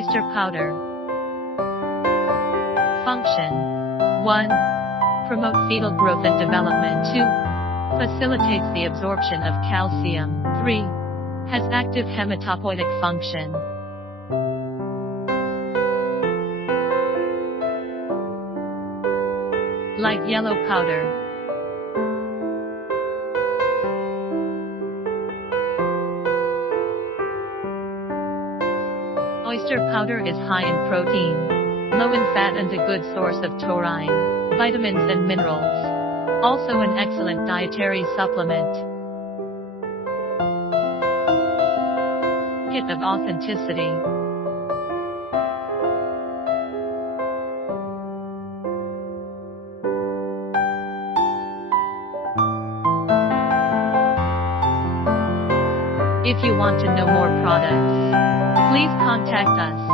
Oyster powder. Function: 1. Promote fetal growth and development. 2. Facilitates the absorption of calcium. 3. Has active hematopoietic function. Light yellow powder. Oyster powder is high in protein, low in fat and a good source of taurine, vitamins and minerals. Also an excellent dietary supplement. Hit of authenticity. If you want to know more products, please contact us.